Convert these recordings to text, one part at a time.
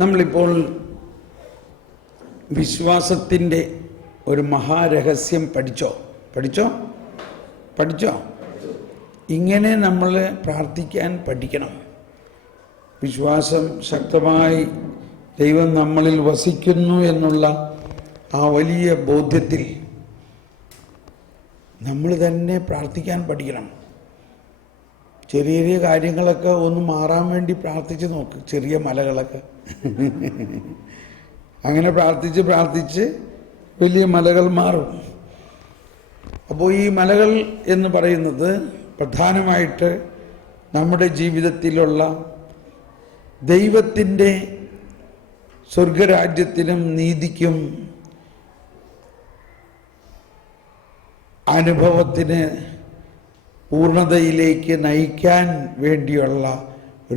നമ്മളിപ്പോൾ വിശ്വാസത്തിൻ്റെ ഒരു മഹാരഹസ്യം പഠിച്ചോ? ഇങ്ങനെ നമ്മൾ പ്രാർത്ഥിക്കാൻ പഠിക്കണം. വിശ്വാസം ശക്തമായി ദൈവം നമ്മളിൽ വസിക്കുന്നു എന്നുള്ള ആ വലിയ ബോധ്യത്തിൽ നമ്മൾ തന്നെ പ്രാർത്ഥിക്കാൻ പഠിക്കണം. ചെറിയ ചെറിയ കാര്യങ്ങളൊക്കെ ഒന്ന് മാറാൻ വേണ്ടി പ്രാർത്ഥിച്ച് നോക്ക്. ചെറിയ മലകളൊക്കെ അങ്ങനെ പ്രാർത്ഥിച്ച് വലിയ മലകൾ മാറും. അപ്പോൾ ഈ മലകൾ എന്ന് പറയുന്നത് പ്രധാനമായിട്ട് നമ്മുടെ ജീവിതത്തിലുള്ള ദൈവത്തിൻ്റെ സ്വർഗരാജ്യത്തിനും നീതിക്കും അനുഭവത്തിന് പൂർണ്ണതയിലേക്ക് നയിക്കാൻ വേണ്ടിയുള്ള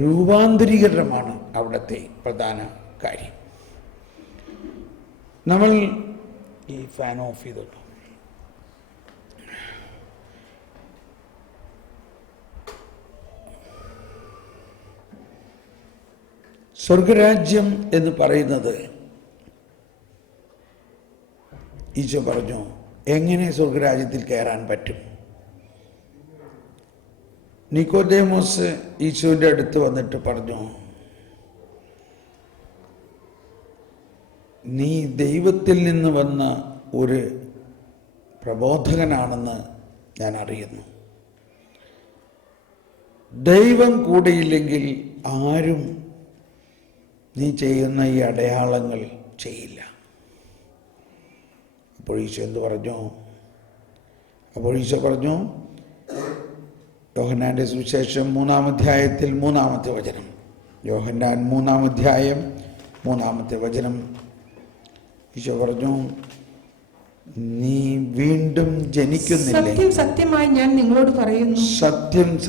രൂപാന്തരീകരണമാണ് അവിടുത്തെ പ്രധാന കാര്യം. നമ്മൾ ഈ ഫാൻ ഓഫ് ചെയ്തിട്ടു. സ്വർഗരാജ്യം എന്ന് പറയുന്നത് ഈശോ പറഞ്ഞു, എങ്ങനെ സ്വർഗരാജ്യത്തിൽ കയറാൻ പറ്റും? നിക്കോദേമോസ് ഈശോയുടെ അടുത്ത് വന്നിട്ട് പറഞ്ഞു, നീ ദൈവത്തിൽ നിന്ന് വന്ന ഒരു പ്രബോധകനാണെന്ന് ഞാൻ അറിയുന്നു. ദൈവം കൂടെയില്ലെങ്കിൽ ആരും നീ ചെയ്യുന്ന ഈ അടയാളങ്ങൾ ചെയ്യില്ല. അപ്പോൾ ഈശോ എന്ത് പറഞ്ഞു? അപ്പോൾ ഈശോ പറഞ്ഞു, യോഹന്നാൻ്റെ സുവിശേഷം 3-ാം അധ്യായത്തിൽ 3-ാമത്തെ വചനം, യോഹന്നാൻ 3-ാം അധ്യായം 3-ാമത്തെ വചനം, ഈശോ പറഞ്ഞു, നീ വീണ്ടും ജനിക്കുന്നില്ലേ? സത്യമായി ഞാൻ നിങ്ങളോട് പറയുന്നു,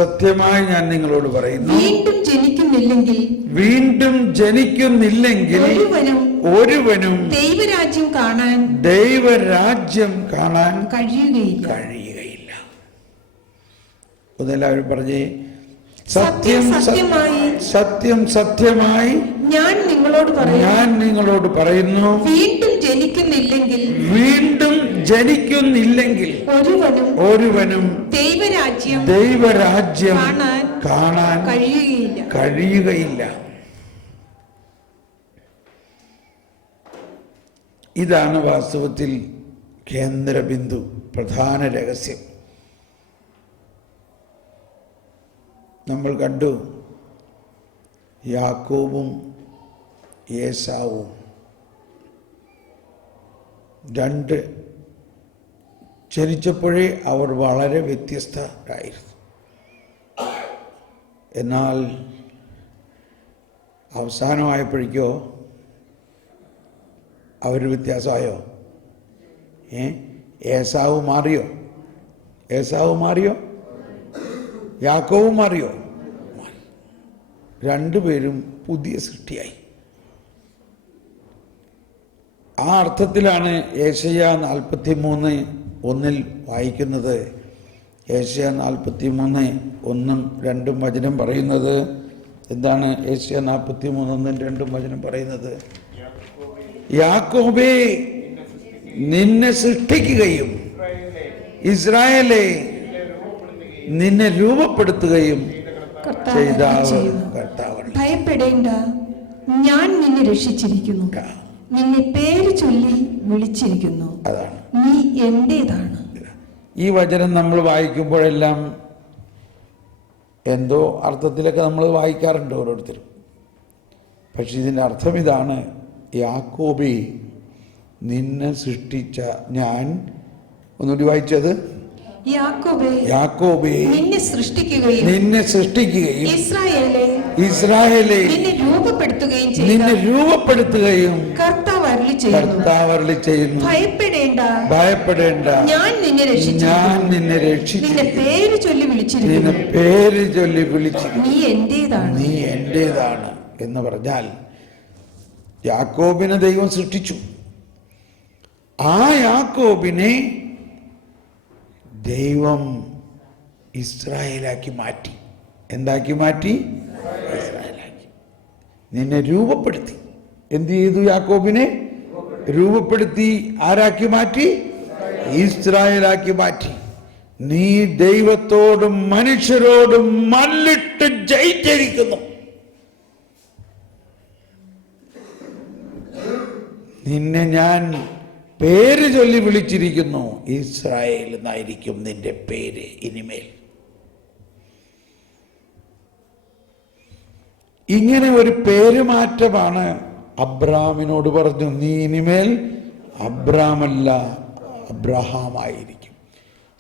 സത്യമായി ഞാൻ നിങ്ങളോട് പറയുന്നു, വീണ്ടും ജനിക്കുന്നില്ലെങ്കിൽ ഒരുവനും ദൈവരാജ്യം കാണാൻ കഴിയുകയില്ല. അതെല്ലാവരും പറഞ്ഞേ, സത്യമായി ഞാൻ നിങ്ങളോട് പറയുന്നു, വീണ്ടും ജനിക്കുന്നില്ലെങ്കിൽ ഒരുവനും ദൈവരാജ്യം കാണാൻ കഴിയുകയില്ല. ഇതാണ് വാസ്തവത്തിൽ കേന്ദ്രബിന്ദു, പ്രധാന രഹസ്യം. നമ്മൾ കണ്ടു, യാക്കോബും ഏശാവും രണ്ട് ജനിച്ചപ്പോഴേ അവർ വളരെ വ്യത്യസ്തരായിരുന്നു. എന്നാൽ അവസാനമായപ്പോഴേക്കോ അവർ വ്യത്യാസമായോ? ഏശാവ് മാറിയോ? യാക്കോബ് മാറിയോ? രണ്ടുപേരും പുതിയ സൃഷ്ടിയായി. ആ അർത്ഥത്തിലാണ് ഏശയ്യാ 43:1 വായിക്കുന്നത്. ഏശയ്യാ 43:1-2 വചനം പറയുന്നത് എന്താണ്? ഏശയ്യാ 43:1-2 വചനം പറയുന്നത്, യാക്കോബേ നിന്നെ സൃഷ്ടിക്കുകയും ഇസ്രായേലേ നിന്നെ രൂപപ്പെടുത്തുകയും ചെയ്ത കർത്താവ്. ഭയപ്പെടേണ്ട, ഞാൻ നിന്നെ രക്ഷിച്ചിരിക്കുന്നു, നിന്നെ പേര് ചൊല്ലി വിളിച്ചിരിക്കുന്നു, അതാണ് നീ എന്റേതാണ്. ഈ വചനം നമ്മൾ വായിക്കുമ്പോഴെല്ലാം എന്തോ അർത്ഥത്തിലൊക്കെ നമ്മൾ വായിക്കാറുണ്ട് ഓരോരുത്തരും. പക്ഷെ ഇതിൻ്റെ അർത്ഥം ഇതാണ്, യാക്കോബേ നിന്നെ സൃഷ്ടിച്ച ഞാൻ, ഒന്നുകൂടി വായിച്ചത്, യാക്കോബേ നിന്നെ സൃഷ്ടിക്കുകയും ഇസ്രായേലേ നിന്നെ രൂപപ്പെടുത്തുകയും കർത്താവ് അരുളി ചെയ്യുന്നു. ഭയപ്പെടേണ്ട, ഞാൻ നിന്നെ രക്ഷിച്ചു, നിന്നെ പേര് ചൊല്ലി വിളിച്ചിരിക്കുന്നു, നീ എന്റേതാണ് എന്ന് പറഞ്ഞാൽ യാക്കോബിനെ ദൈവം സൃഷ്ടിച്ചു. ആ യാക്കോബിനെ ദൈവം ഇസ്രായേലാക്കി മാറ്റി. എന്താക്കി മാറ്റി? ഇസ്രായേലാക്കി. നിന്നെ രൂപപ്പെടുത്തി. എന്ത് ചെയ്തു? യാക്കോബിനെ രൂപപ്പെടുത്തി ആരാക്കി മാറ്റി? ഇസ്രായേലാക്കി മാറ്റി. നീ ദൈവത്തോടും മനുഷ്യരോടും മല്ലിട്ട് ജയിച്ചിരിക്കുന്നു. നിന്നെ ഞാൻ പേര് ചൊല്ലി വിളിച്ചിരിക്കുന്നു. ഇസ്രായേൽ എന്നായിരിക്കും നിന്റെ പേര് ഇനിമേൽ. ഇങ്ങനെ ഒരു പേരുമാറ്റമാണ് അബ്രാമിനോട് പറഞ്ഞു. നീ ഇനിമേൽ അബ്രാമല്ല അബ്രഹാമായിരിക്കും.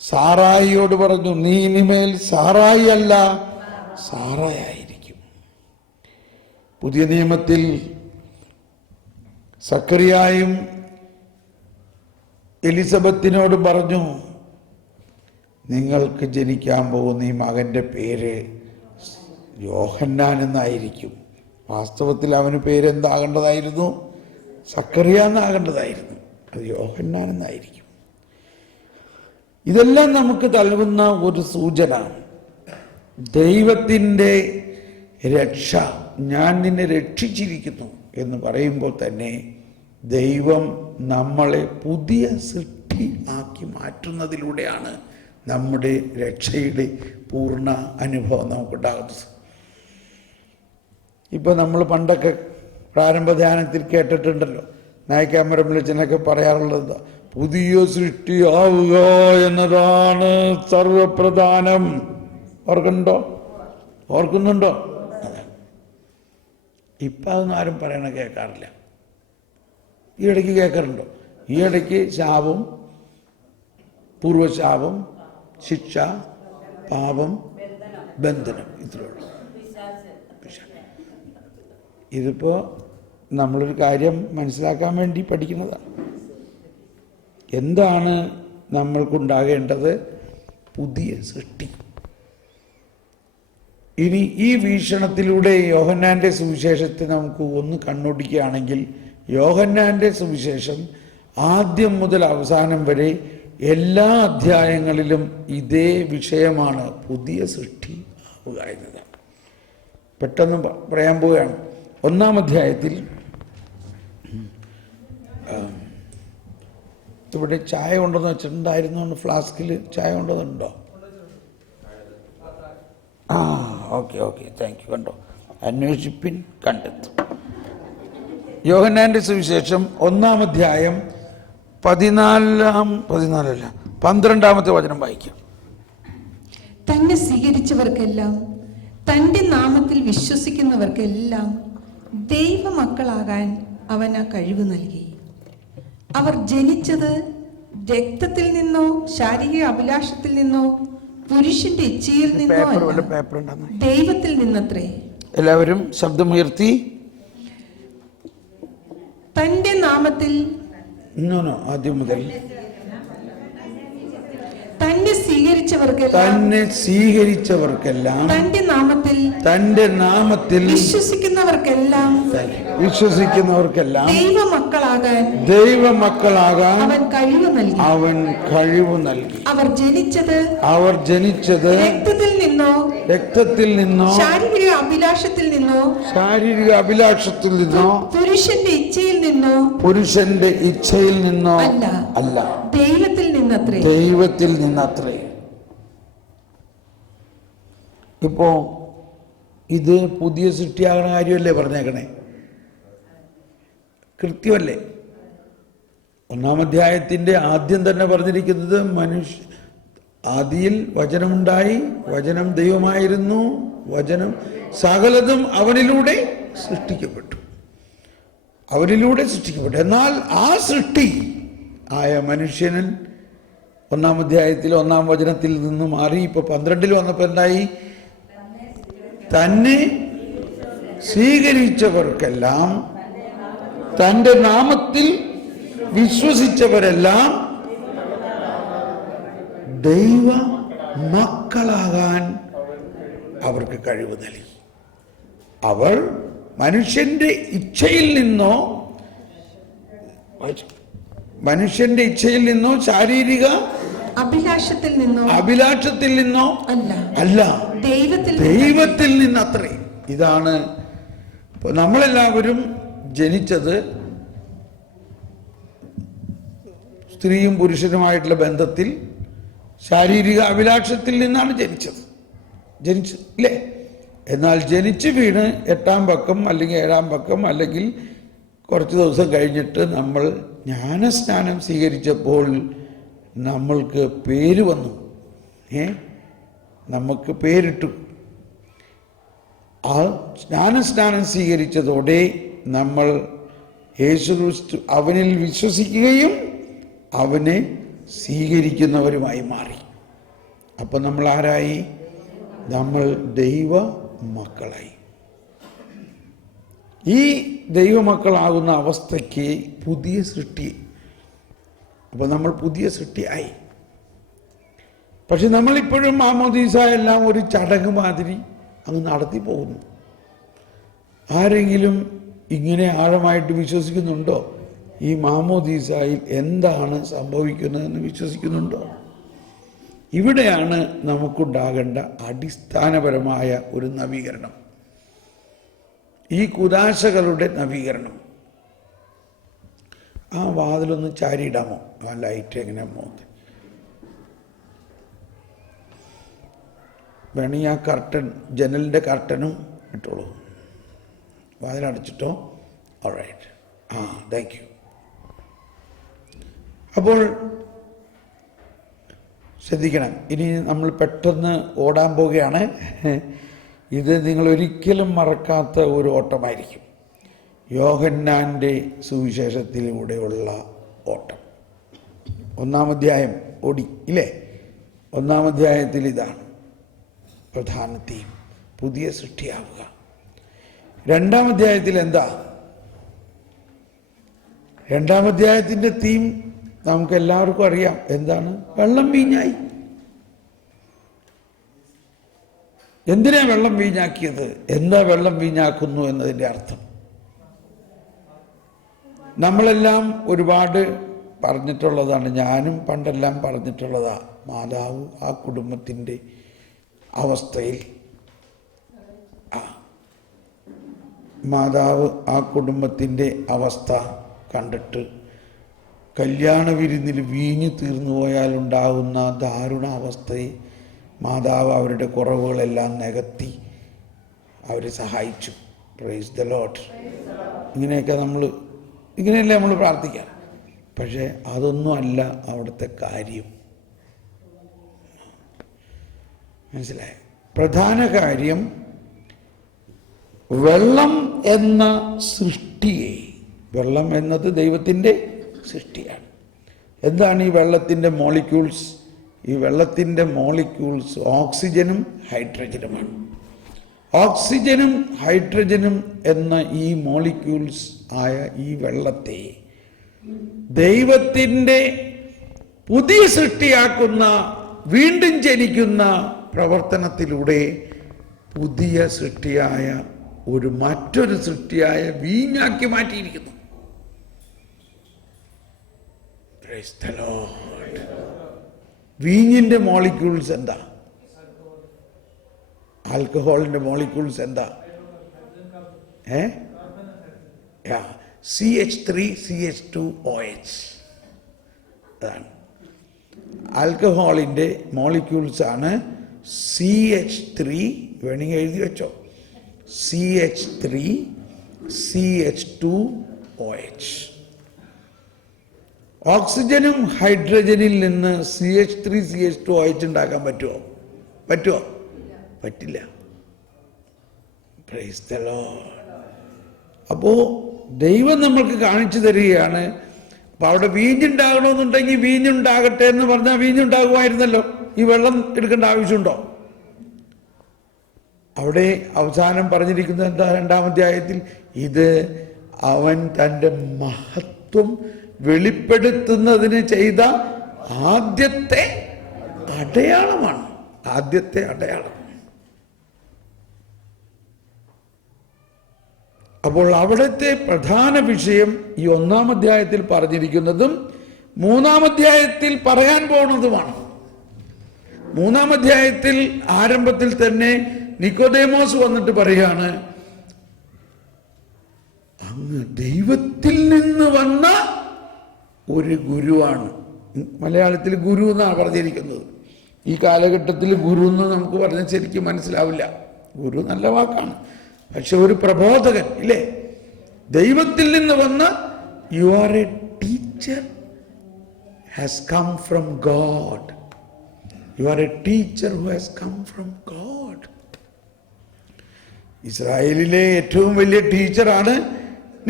സാറായിയോട് പറഞ്ഞു, നീ ഇനിമേൽ സാറായി അല്ല സാറായായിരിക്കും. പുതിയ നിയമത്തിൽ സക്കറിയായും എലിസബത്തിനോട് പറഞ്ഞു, നിങ്ങൾക്ക് ജനിക്കാൻ പോകുന്ന ഈ മകൻ്റെ പേര് യോഹന്നാൻ എന്നായിരിക്കും. വാസ്തവത്തിൽ അവന് പേരെന്താകേണ്ടതായിരുന്നു? സക്കറിയ എന്നാകേണ്ടതായിരുന്നു. അത് യോഹന്നാൻ എന്നായിരിക്കും. ഇതെല്ലാം നമുക്ക് നൽകുന്ന ഒരു സൂചന. ദൈവത്തിൻ്റെ രക്ഷ, ഞാൻ നിന്നെ രക്ഷിച്ചിരിക്കുന്നു എന്ന് പറയുമ്പോൾ തന്നെ ദൈവം നമ്മളെ പുതിയ സൃഷ്ടി ആക്കി മാറ്റുന്നതിലൂടെയാണ് നമ്മുടെ രക്ഷയുടെ പൂർണ്ണ അനുഭവം നമുക്കുണ്ടാകുന്നത്. ഇപ്പോൾ നമ്മൾ പണ്ടൊക്കെ പ്രാരംഭ ധ്യാനത്തിൽ കേട്ടിട്ടുണ്ടല്ലോ, നായിക്കാമരം വിളിച്ചനൊക്കെ പറയാറുള്ളത്, പുതിയ സൃഷ്ടിയാവുക എന്നതാണ് സർവപ്രധാനം. ഓർക്കുന്നുണ്ടോ? ഇപ്പം അതൊന്നും ആരും പറയണ കേൾക്കാറില്ല. ഈ ഇടയ്ക്ക് കേൾക്കാറുണ്ടോ? ഈ ഇടയ്ക്ക് ശാപം, പൂർവശാപം, ശിക്ഷ, പാപം, ബന്ധനം, ഇത്രയുള്ളൂ. ഇതിപ്പോൾ നമ്മളൊരു കാര്യം മനസ്സിലാക്കാൻ വേണ്ടി പഠിക്കുന്നതാണ്. എന്താണ് നമ്മൾക്കുണ്ടാകേണ്ടത്? പുതിയ സൃഷ്ടി. ഇനി ഈ വീക്ഷണത്തിലൂടെ യോഹന്നാൻ്റെ സുവിശേഷത്തെ നമുക്ക് ഒന്ന് കണ്ണോടിക്കുകയാണെങ്കിൽ, യോഹന്നാൻ്റെ സുവിശേഷം ആദ്യം മുതൽ അവസാനം വരെ എല്ലാ അധ്യായങ്ങളിലും ഇതേ വിഷയമാണ്, പുതിയ സൃഷ്ടി ആവുക എന്നതാണ്. പെട്ടെന്ന് പറയാൻ പോവുകയാണ്. 1-ാം അധ്യായത്തിൽ ഇവിടെ ചായ കൊണ്ടുവന്ന് വെച്ചിട്ടുണ്ടായിരുന്നു. ഫ്ലാസ്കിൽ ചായ കൊണ്ടുവന്നുണ്ടോ? Okay thank you. കണ്ടോ, അന്വേഷിപ്പിൻ കണ്ടെത്തും. യോഹന്നാന്റെ സുവിശേഷം 1-ാം അധ്യായം 12-ാമത്തെ വചനം വായിക്കാം. തന്നെ സ്വീകരിച്ചവർക്കെല്ലാം, തന്റെ നാമത്തിൽ വിശ്വസിക്കുന്നവർക്കെല്ലാം ദൈവമക്കളാകാൻ അവൻ ആ കഴിവ് നൽകി. അവർ ജനിച്ചത് രക്തത്തിൽ നിന്നോ ശാരീരിക അഭിലാഷത്തിൽ നിന്നോ പുരുഷന്റെ ഇച്ഛയിൽ നിന്നോ അല്ല, ദൈവത്തിൽ നിന്നത്രേ. എല്ലാവരും ശബ്ദമുയർത്തി. തന്റെ നാമത്തിൽ, ആദ്യം മുതൽ. തന്നെ സ്വീകരിച്ചവർക്കെല്ലാം തന്റെ നാമത്തിൽ വിശ്വസിക്കുന്നവർക്കെല്ലാം ദൈവമക്കളാകാൻ അവൻ കഴിവ് നൽകി. അവർ ജനിച്ചത് രക്തത്തിൽ നിന്നോ ശാരീരിക അഭിലാഷത്തിൽ നിന്നോ പുരുഷന്റെ ഇച്ഛയിൽ നിന്നോ അല്ല, ദൈവത്തിൽ നിന്നത്രേ. ഇപ്പോ ഇത് പുതിയ സൃഷ്ടിയാകണ കാര്യമല്ലേ പറഞ്ഞേക്കണേ? കൃത്യമല്ലേ? 1-ാം അധ്യായത്തിന്റെ ആദ്യം തന്നെ പറഞ്ഞിരിക്കുന്നത്, ആദിയിൽ വചനമുണ്ടായി, വചനം ദൈവമായിരുന്നു, വചനം സകലതും അവനിലൂടെ സൃഷ്ടിക്കപ്പെട്ടു. എന്നാൽ ആ സൃഷ്ടി ആയ മനുഷ്യനിൽ 1-ാം അധ്യായത്തിൽ 1-ാം വചനത്തിൽ നിന്ന് മാറി ഇപ്പോൾ 12-ൽ വന്നപ്പോൾ എന്തായി? തന്നെ സ്വീകരിച്ചവർക്കെല്ലാം, തന്റെ നാമത്തിൽ വിശ്വസിച്ചവരെല്ലാം ദൈവ മക്കളാകാൻ അവർക്ക് കഴിവ് നൽകി. അവർ മനുഷ്യന്റെ ഇച്ഛയിൽ നിന്നോ ശാരീരിക അഭിലാഷത്തിൽ നിന്നോ അല്ല, ദൈവത്തിൽ നിന്നത്രേ. ഇതാണ് നമ്മളെല്ലാവരും ജനിച്ചത് സ്ത്രീയും പുരുഷനുമായിട്ടുള്ള ബന്ധത്തിൽ ശാരീരിക അഭിലാഷത്തിൽ നിന്നാണ് ജനിച്ചത് ഇല്ലേ? എന്നാൽ ജനിച്ച് വീണ് 8-ാം പക്കം അല്ലെങ്കിൽ 7-ാം പക്കം അല്ലെങ്കിൽ കുറച്ച് ദിവസം കഴിഞ്ഞിട്ട് നമ്മൾ ജ്ഞാനസ്നാനം സ്വീകരിച്ചപ്പോൾ നമ്മൾക്ക് പേര് വന്നു. നമുക്ക് പേരിട്ടു. ആ ജ്ഞാനസ്നാനം സ്വീകരിച്ചതോടെ നമ്മൾ യേശുക്രിസ്തു അവനിൽ വിശ്വസിക്കുകയും അവനെ സ്വീകരിക്കുന്നവരുമായി മാറി. അപ്പം നമ്മൾ ആരായി? നമ്മൾ ദൈവ മക്കളായി. ഈ ദൈവമക്കളാകുന്ന അവസ്ഥയ്ക്ക് പുതിയ സൃഷ്ടി. അപ്പോൾ നമ്മൾ പുതിയ സൃഷ്ടിയായി. പക്ഷെ നമ്മളിപ്പോഴും മാമോദീസ എല്ലാം ഒരു ചടങ്ങ് മാതിരി അങ്ങ് നടത്തി പോകുന്നു. ആരെങ്കിലും ഇങ്ങനെ ആഴമായിട്ട് വിശ്വസിക്കുന്നുണ്ടോ? ഈ മാമോദീസായിൽ എന്താണ് സംഭവിക്കുന്നതെന്ന് വിശ്വസിക്കുന്നുണ്ടോ? ഇവിടെയാണ് നമുക്കുണ്ടാകേണ്ട അടിസ്ഥാനപരമായ ഒരു നവീകരണം, ഈ കുദാശകളുടെ നവീകരണം. ആ വാതിലൊന്ന് ചാരിയിടാമോ? ആ ലൈറ്റ് എങ്ങനെ പോകുന്നത്? വേണമെങ്കിൽ ആ കർട്ടൻ, ജനലിൻ്റെ കർട്ടനും ഇട്ടോളൂ. വാതിലടച്ചിട്ടോ? ഓൾറൈറ്റ്. Thank you. അപ്പോൾ ശ്രദ്ധിക്കണം, ഇനി നമ്മൾ പെട്ടെന്ന് ഓടാൻ പോവുകയാണ്. ഇത് നിങ്ങൾ ഒരിക്കലും മറക്കാത്ത ഒരു ഓട്ടമായിരിക്കും. യോഹന്നാൻ്റെ സുവിശേഷത്തിലൂടെയുള്ള ഓട്ടം. 1-ാം അധ്യായം ഓടി ഇല്ലേ? 1-ാം അധ്യായത്തിൽ ഇതാണ് പ്രധാന തീം, പുതിയ സൃഷ്ടിയാവുക. 2-ാം അധ്യായത്തിൽ എന്താ? 2-ാം അധ്യായത്തിൻ്റെ തീം നമുക്ക് എല്ലാവർക്കും അറിയാം. എന്താണ്? വെള്ളം വീഞ്ഞായി. എന്തിനാ വെള്ളം വീഞ്ഞാക്കിയത്? എന്താ വെള്ളം വീഞ്ഞാക്കുന്നു എന്നതിൻ്റെ അർത്ഥം? നമ്മളെല്ലാം ഒരുപാട് പറഞ്ഞിട്ടുള്ളതാണ്. ഞാനും പണ്ടെല്ലാം പറഞ്ഞിട്ടുള്ളതാ. മാതാവ് ആ കുടുംബത്തിൻ്റെ അവസ്ഥയിൽ, മാതാവ് ആ കുടുംബത്തിൻ്റെ അവസ്ഥ കണ്ടിട്ട് കല്യാണ വിരുന്നിൽ വീഞ്ഞു തീർന്നു പോയാൽ ഉണ്ടാകുന്ന ദാരുണ അവസ്ഥയെ മാതാവ് അവരുടെ കുറവുകളെല്ലാം നികത്തി അവരെ സഹായിച്ചു. Price the Lord. ഇങ്ങനെയല്ലേ നമ്മൾ പ്രാർത്ഥിക്കാൻ. പക്ഷേ അതൊന്നും അല്ല അവിടുത്തെ കാര്യം. മനസ്സിലായോ? പ്രധാന കാര്യം വെള്ളം എന്ന സൃഷ്ടിയെ, വെള്ളം എന്നത് ദൈവത്തിൻ്റെ സൃഷ്ടിയാണ്. എന്താണ് ഈ വെള്ളത്തിൻ്റെ മോളിക്യൂൾസ്? ഈ വെള്ളത്തിൻ്റെ മോളിക്യൂൾസ് ഓക്സിജനും ഹൈഡ്രജനുമാണ്. ഓക്സിജനും ഹൈഡ്രജനും എന്ന ഈ മോളിക്യൂൾസ് ആയ ഈ വെള്ളത്തെ ദൈവത്തിൻ്റെ പുതിയ സൃഷ്ടിയാക്കുന്ന, വീണ്ടും ജനിക്കുന്ന പ്രവർത്തനത്തിലൂടെ പുതിയ സൃഷ്ടിയായ മറ്റൊരു സൃഷ്ടിയായ വീഞ്ഞാക്കി മാറ്റിയിരിക്കുന്നു. Praise the Lord. വീഞ്ഞിൻ്റെ മോളിക്യൂൾസ് എന്താ? ആൽക്കഹോളിൻ്റെ മോളിക്യൂൾസ് എന്താ? CH3CH2OH. അതാണ് ആൽക്കഹോളിൻ്റെ മോളിക്യൂൾസ് ആണ്. CH3 വേണമെങ്കിൽ എഴുതി വെച്ചോ. CH3CH2OH. ഓക്സിജനും ഹൈഡ്രജനിൽ നിന്ന് CH3CH2OH ഉണ്ടാക്കാൻ പറ്റുമോ? പറ്റില്ല. Price the Lord. അപ്പോൾ ദൈവം നമ്മൾക്ക് കാണിച്ചു തരികയാണ്. അപ്പോൾ അവിടെ വീഞ്ഞുണ്ടാകണമെന്നുണ്ടെങ്കിൽ വീഞ്ഞുണ്ടാകട്ടെ എന്ന് പറഞ്ഞാൽ വീഞ്ഞുണ്ടാകുമായിരുന്നല്ലോ. ഈ വെള്ളം എടുക്കേണ്ട ആവശ്യമുണ്ടോ? അവിടെ അവസാനം പറഞ്ഞിരിക്കുന്നത് എന്താ? 2-ാം അധ്യായത്തിൽ ഇത് അവൻ തൻ്റെ മഹത്വം വെളിപ്പെടുത്തുന്നതിന് ചെയ്ത ആദ്യത്തെ അടയാളമാണ്. ആദ്യത്തെ അടയാളം. അപ്പോൾ അവിടുത്തെ പ്രധാന വിഷയം ഈ 1-ാം അധ്യായത്തിൽ പറഞ്ഞിരിക്കുന്നതും 3-ാം അധ്യായത്തിൽ പറയാൻ പോകുന്നതുമാണ്. 3-ാം അധ്യായത്തിൽ ആരംഭത്തിൽ തന്നെ നിക്കോദേമോസ് വന്നിട്ട് പറയാണ്, അങ്ങ് ദൈവത്തിൽ നിന്ന് വന്ന ഒരു ഗുരുവാണ്. മലയാളത്തിൽ ഗുരു എന്നാണ് പറഞ്ഞിരിക്കുന്നത്. ഈ കാലഘട്ടത്തിൽ ഗുരു എന്ന് നമുക്ക് പറഞ്ഞാൽ ശരിക്കും മനസ്സിലാവില്ല. ഗുരു നല്ല വാക്കാണ്, പക്ഷെ ഒരു പ്രബോധകൻ ഇല്ലേ? ദൈവത്തിൽ നിന്ന് വന്ന you are a teacher has come from God. You are a teacher who has come from God. ഇസ്രായേലിലെ ഏറ്റവും വലിയ ടീച്ചറാണ്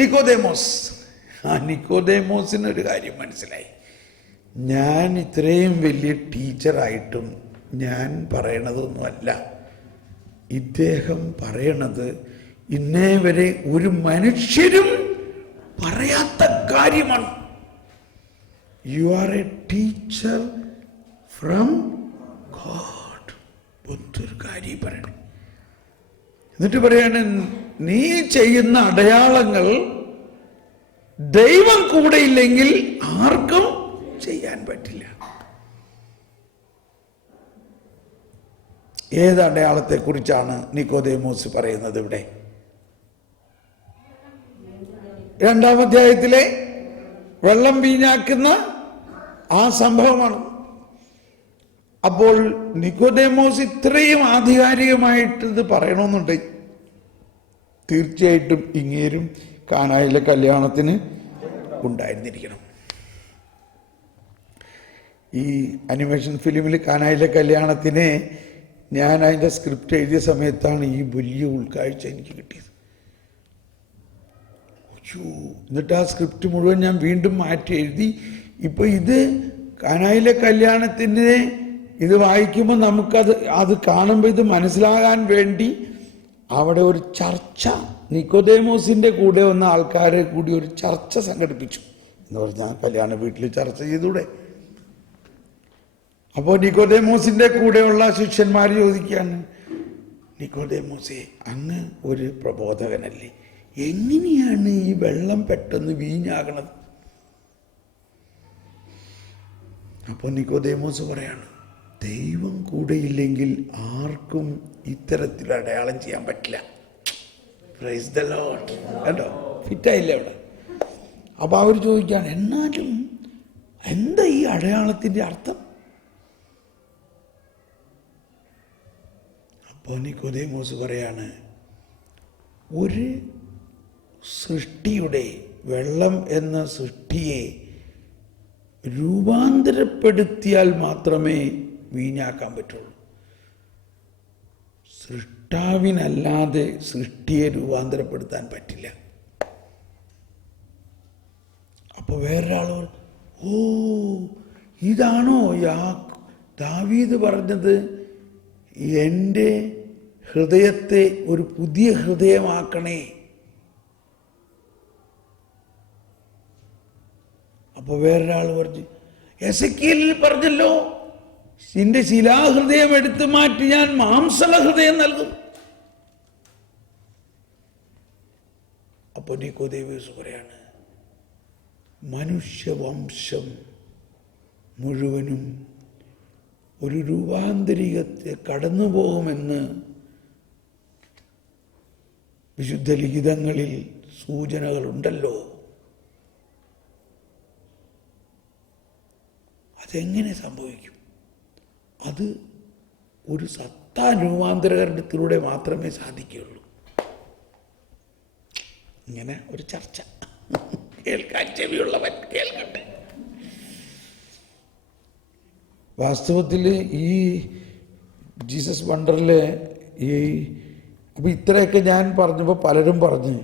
നിക്കോദേമോസ്. ആ നിക്കോദേമോസിന് ഒരു കാര്യം മനസ്സിലായി. ഞാൻ ഇത്രയും വലിയ ടീച്ചറായിട്ടും ഞാൻ പറയണതൊന്നുമല്ല, ഇദ്ദേഹം പറയണത് ഇന്നേ വരെ ഒരു മനുഷ്യരും പറയാത്ത കാര്യമാണ്. You are a teacher from God. ഒത്തൊരു കാര്യം പറയണം. എന്നിട്ട് പറയാണ്, നീ ചെയ്യുന്ന അടയാളങ്ങൾ ദൈവം കൂടെ ഇല്ലെങ്കിൽ ആർക്കും ചെയ്യാൻ പറ്റില്ല. ഏത് അടയാളത്തെ കുറിച്ചാണ് നിക്കോദേമോസ് പറയുന്നത് ഇവിടെ? 2-ാം അധ്യായത്തിലെ വെള്ളം വീഞ്ഞാക്കുന്ന ആ സംഭവമാണ്. അപ്പോൾ നിക്കോദേമോസ് ഇത്രയും ആധികാരികമായിട്ട് ഇത് പറയണമെന്നുണ്ട്, തീർച്ചയായിട്ടും ഇങ്ങേരും കാനായിലെ കല്യാണത്തിന് ഉണ്ടായിരുന്നിരിക്കണം. ഈ അനിമേഷൻ ഫിലിമിൽ കാനായിലെ കല്യാണത്തിന് ഞാൻ അതിൻ്റെ സ്ക്രിപ്റ്റ് എഴുതിയ സമയത്താണ് ഈ വലിയ ഉൾക്കാഴ്ച എനിക്ക് കിട്ടിയത്. എന്നിട്ട് ആ സ്ക്രിപ്റ്റ് മുഴുവൻ ഞാൻ വീണ്ടും മാറ്റി എഴുതി. ഇപ്പം ഇത് കാനായിലെ കല്യാണത്തിന് ഇത് വായിക്കുമ്പോൾ അത് കാണുമ്പോൾ ഇത് മനസ്സിലാകാൻ വേണ്ടി അവിടെ ഒരു ചർച്ച, നിക്കോദേമോസിൻ്റെ കൂടെ വന്ന ആൾക്കാരെ കൂടി ഒരു ചർച്ച സംഘടിപ്പിച്ചു. എന്ന് പറഞ്ഞാൽ കല്യാണ വീട്ടിൽ ചർച്ച ചെയ്തൂടെ? അപ്പോൾ നിക്കോദേമോസിൻ്റെ കൂടെയുള്ള ശിഷ്യന്മാർ ചോദിക്കുകയാണ്, നിക്കോദേമോസേ, അങ്ങ് ഒരു പ്രബോധകനല്ലേ, എങ്ങനെയാണ് ഈ വെള്ളം പെട്ടെന്ന് വീഞ്ഞാകണത്? അപ്പോൾ നിക്കോദേമോസ് പറയാണ്, ദൈവം കൂടെയില്ലെങ്കിൽ ആർക്കും ഇത്തരത്തിൽ അടയാളം ചെയ്യാൻ പറ്റില്ല. Price the Lord. കേട്ടോ, ഫിറ്റായില്ലേ അവിടെ? അപ്പോൾ അവർ ചോദിക്കുകയാണ്, എന്നാലും എന്താ ഈ അടയാളത്തിൻ്റെ അർത്ഥം? അപ്പോൾ നിക്കോദേമോസ് പറയാണ്, ഒരു സൃഷ്ടിയുടെ, വെള്ളം എന്ന സൃഷ്ടിയെ രൂപാന്തരപ്പെടുത്തിയാൽ മാത്രമേ വീഞ്ഞാക്കാൻ പറ്റുള്ളൂ. സൃഷ്ടാവിനല്ലാതെ സൃഷ്ടിയെ രൂപാന്തരപ്പെടുത്താൻ പറ്റില്ല. അപ്പോൾ വേറൊരാൾ, ഓ ഇതാണോ ദാവീദ് പറഞ്ഞത്, എൻ്റെ ഹൃദയത്തെ ഒരു പുതിയ ഹൃദയമാക്കണേ? അപ്പോൾ വേറൊരാൾ പറഞ്ഞു, എസെക്കിയേലിൽ പറഞ്ഞല്ലോ, നിന്റെ ശിലാഹൃദയം എടുത്തു മാറ്റി ഞാൻ മാംസള ഹൃദയം നൽകും. അപ്പോൾ നിക്കോദേമോസ് പറയാണ്, മനുഷ്യവംശം മുഴുവനും ഒരു രൂപാന്തരീകത്തെ കടന്നു പോകുമെന്ന് വിശുദ്ധ ലിഖിതങ്ങളിൽ സൂചനകളുണ്ടല്ലോ. അതെങ്ങനെ സംഭവിക്കും? അത് ഒരു സത്താ രൂപാന്തരകരണത്തിലൂടെ മാത്രമേ സാധിക്കുകയുള്ളൂ. ഇങ്ങനെ ഒരു ചർച്ച. കേൾക്കാൻ ചെവിയുള്ളവൻ കേൾക്കട്ടെ. വാസ്തവത്തിൽ ഈ ജീസസ് വണ്ടറിലെ അപ്പോൾ ഇത്രയൊക്കെ ഞാൻ പറഞ്ഞപ്പോൾ പലരും പറഞ്ഞ്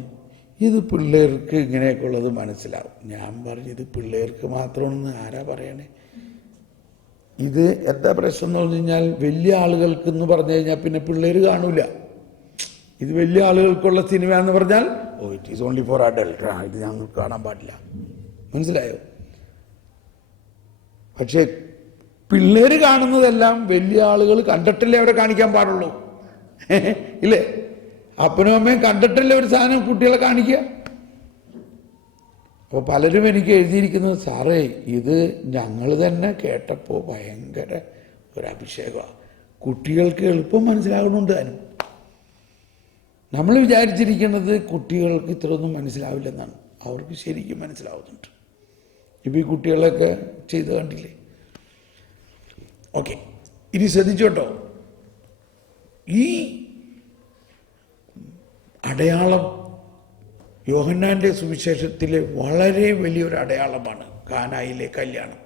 ഇത് പിള്ളേർക്ക് ഇങ്ങനെയൊക്കെ ഉള്ളത് മനസ്സിലാവും. ഞാൻ പറഞ്ഞു, ഇത് പിള്ളേർക്ക് മാത്രമെന്ന് ആരാ പറയണേ? ഇത് എന്താ പ്രശ്നം എന്ന് പറഞ്ഞു കഴിഞ്ഞാൽ, വലിയ ആളുകൾക്ക് എന്ന് പറഞ്ഞു കഴിഞ്ഞാൽ പിന്നെ പിള്ളേർ കാണൂല. ഇത് വലിയ ആളുകൾക്കുള്ള സിനിമ എന്ന് പറഞ്ഞാൽ, oh it is only for adult, ഇത് ഞങ്ങൾക്ക് കാണാൻ പാടില്ല. മനസ്സിലായോ? പക്ഷേ പിള്ളേർ കാണുന്നതെല്ലാം വലിയ ആളുകൾ കണ്ടിട്ടല്ലേ അവരെ കാണിക്കാൻ പാടുള്ളൂ, ഇല്ലേ? അപ്പനും അമ്മയും കണ്ടിട്ടല്ലേ ഒരു സാധനം കുട്ടികളെ കാണിക്കുക. അപ്പോൾ പലരും എനിക്ക് എഴുതിയിരിക്കുന്നത്, സാറേ ഇത് ഞങ്ങൾ തന്നെ കേട്ടപ്പോൾ ഭയങ്കര ഒരു അഭിഷേകമാണ്, കുട്ടികൾക്ക് എളുപ്പം മനസ്സിലാകണമുണ്ട് താനും. നമ്മൾ വിചാരിച്ചിരിക്കുന്നത് കുട്ടികൾക്ക് ഇത്രയൊന്നും മനസ്സിലാവില്ലെന്നാണ്. അവർക്ക് ശരിക്കും മനസ്സിലാവുന്നുണ്ട്. ഇപ്പോൾ ഈ കുട്ടികളൊക്കെ ചെയ്ത് കണ്ടില്ലേ? ഓക്കെ, ഇനി ശ്രദ്ധിച്ചോട്ടോ. ഈ അടയാളം യോഹന്നാന്റെ സുവിശേഷത്തിലെ വളരെ വലിയൊരു അടയാളമാണ് കാനായിലെ കല്യാണം.